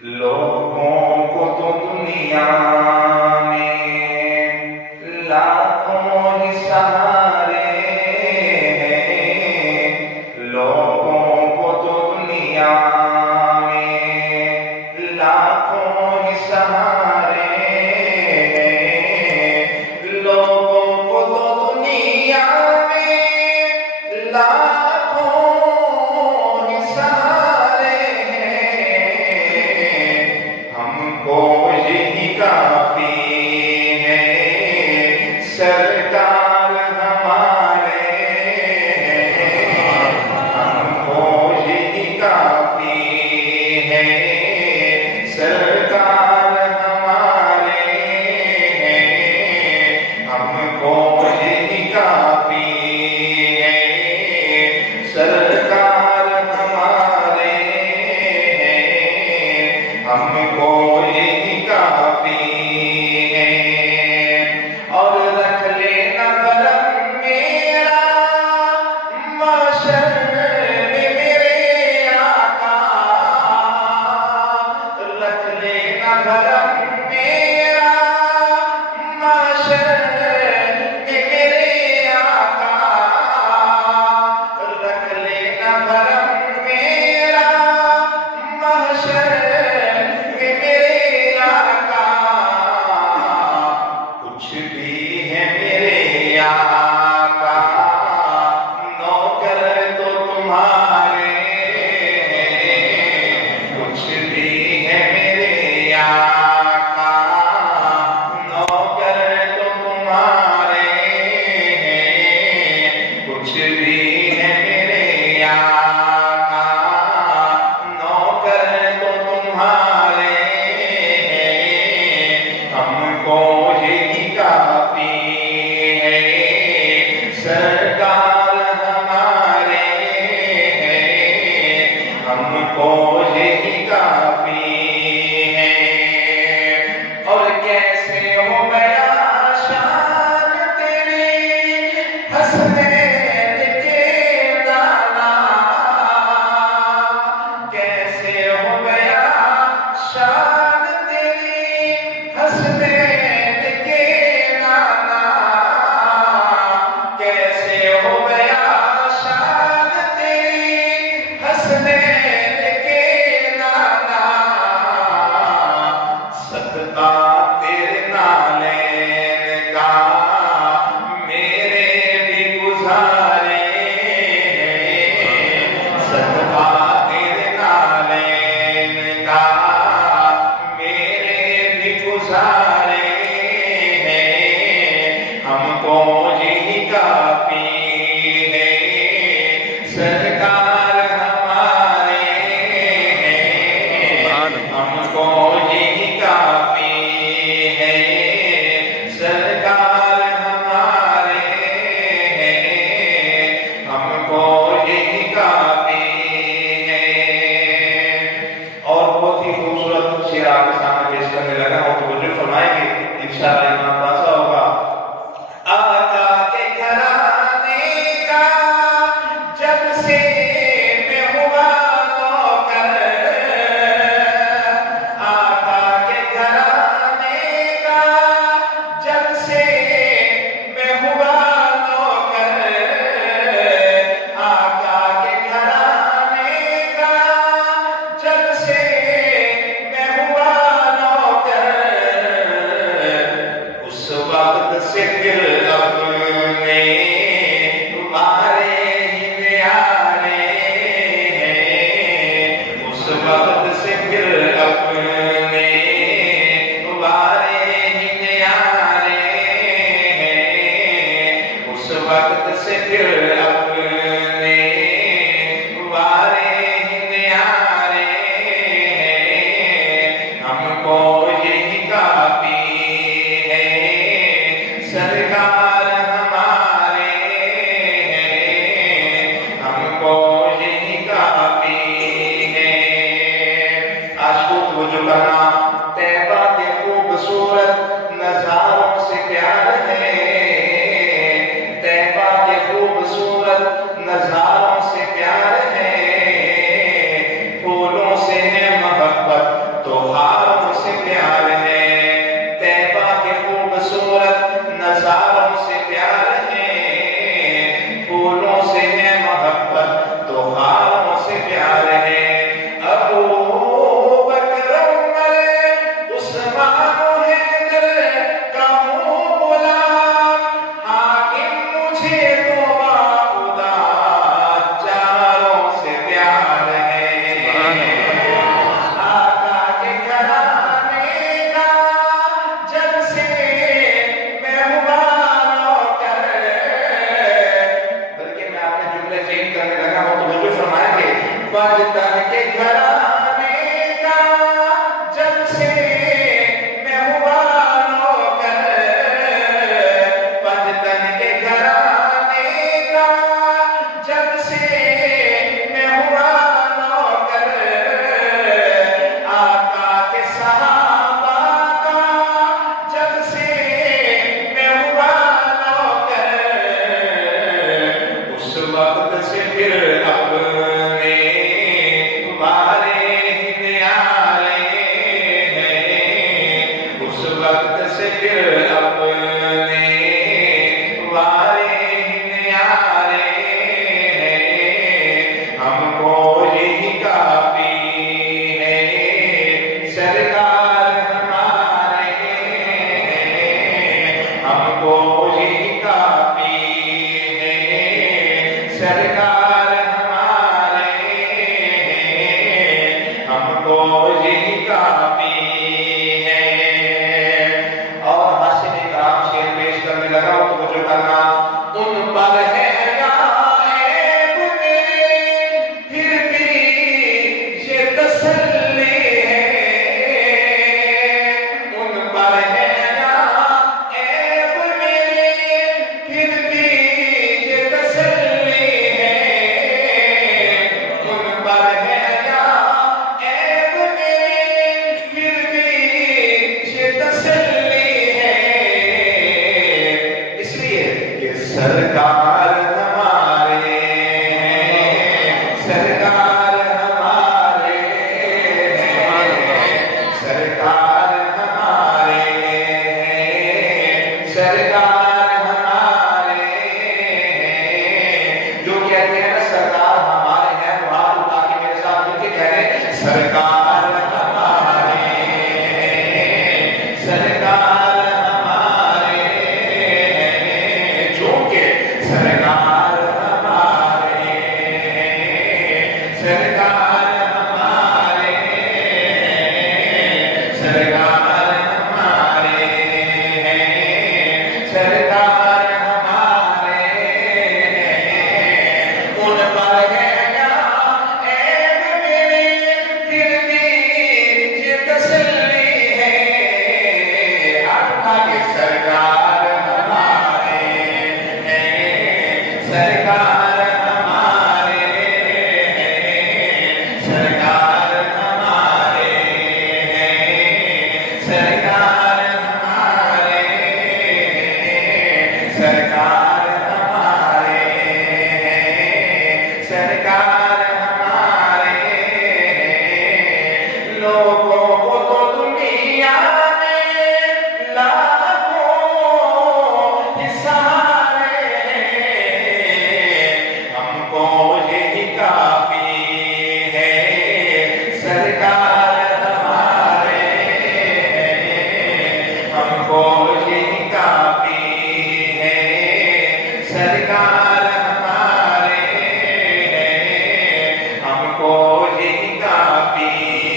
لوگوں کو تو دنیا میں لاکھوں ہی سہارے ہیں، لوگوں کو تو دنیا میں لاکھوں ہی سہارے ہیں، لوگوں کو تو دنیا میں لاکھوں ہی سہارے ہیں، ہم کو یہی کافی ہے سرکار ہمارے، ہم کو یہی کافی ہے سرکار ہمارے، ہم کو یہی کافی ہے سرکار ہمارے، ہم کو یہی کافی ہے۔ اور رکھ لینا کرم میرا محشر میں میرے آقا، رکھ لینا کرم میرا محشر میں میرے آقا، رکھ لینا کرم میرا محشر میں میرے آقا، کچھ بھی ہے میرے آقا نوکر تو تمہارے، کچھ بھی ہے میرے آقا نوکر تو تمہارے، کچھ بھی ہے میرے آقا نوکر تو تمہارے، ہم کو یہی کافی ہے سرکار ہمارے، ہم کو یہی کافی ہے۔ اور کیسے ہو گیا شان تیری حسنین کے لالا، کیسے ہو گیا شان تیری حسنین کے لالا، کیسے ہو گیا شان تیری حسنین کے لالا، صدقہ تیرے نالین کا میرے بھی گزارے ہیں، صدقہ تیرے نالین کا میرے بھی گزارے ہیں، ہم کو یہی کافی ہے سرکار ہمارے، ہم کو یہی کافی ہے سرکار ہمارے، ہم کو یہی کافی ہے۔ اور بہت ہی خوبصورت شعر آپ کے سامنے پیش کرنے لگا ہوں، توجہ فرمائیں گے انشاءاللہ امام باسا ہوگا۔ آقا کے گھرانے کا جب سے میں ہوا نوکر، آقا کے گھرانے کا جب سے میں ہوا نوکر، آقا کے گھرانے کا جب سے میں ہوا نوکر، اس وقت سے پھر اپنے وارے ہی پیارے ہیں، اس وقت سے پھر اپنے وارے ہی پیارے ہیں، اس وقت سے پھر اپنے وارے ہی پیارے ہیں، ہم کو یہی کافی ہے سرکار ہمارے، ہم کو یہی کافی ہے۔ عاشقوں کو جو کہنا طیبہ کے خوبصورت نظاروں سے پیار ہے، طیبہ کے خوبصورت نظاروں سے پیار ہے، پھولوں سے ہے محبت تو پھولوں سے ہے محبت تو ہاروں سے پیار ہے ابو بکر عمر عثمان و حیدر کا ہوں غلام حاکم مجھے تو باخدا چاروں سے پیار ہے آقا کے گھرانے کا جب سے میں ہوا نوکر بلکہ میں آپ نے جملے چینج کرنے لگا ہوں تو مجھے فرمایا کہ بجتن کے گھرانے کا جب سے میں ہوا نوکر بجتن کے گھرانے کا جب سے میں ہوا نوکر آقا کے صحابہ کا جب سے میں ہوا نوکر اس وقت سے پھر اپنے وارے نیارے ہیں اس وقت سے پھر اپنے وارے نیارے ہیں ہم کو یہی کافی ہے سرکار ہمارے ہیں ہم کو یہی کافی ہے سرکار ہمارے ہیں ہم کو یہی کافی ہے اور حسن کرام شعر پیش کرنے لگا تو مجھے کرنا ان پر ہے عیب میرے پھر بھی یہ تسلی ہے ان پر ہے عیب میرے پھر بھی یہ تسلی ہے ان پر ہے عیب میرے پھر بھی یہ تسلی ہے اس لیے کہ سرکار ہمارے ہیں سرکار ہمارے ہیں سرکار ہمارے ہیں سرکار ہمارے ہیں جو کہتے ہیں نا سرکار ہمارے ہیں وہ ہاتھ اٹھا کے میرے ساتھ مل کے کہہ رہے ہیں سرکار ہمارے ہیں سرکار ہمارے ہیں جو کہ سرکار ہمارے ہیں سرکار ہمارے ہیں سرکار ہمارے ہیں سرکار ہمارے ہیں ان پر ہے عیب میرے پھر بھی یہ تسلی ہے آقا کے سرکار ہمارے ہیں سرکار ہمارے ہیں سرکار ہمارے ہیں سرکار ہمارے ہیں سرکار ہمارے ہیں سرکار ہمارے ہیں لوگوں کو تو دنیا میں لاکھوں ہی سہارے ہیں ہم کو یہی کافی ہے سرکار ہمارے ہیں ہم کو یہی کافی ہے سرکار ہمارے ہیں ہم کو یہی کافی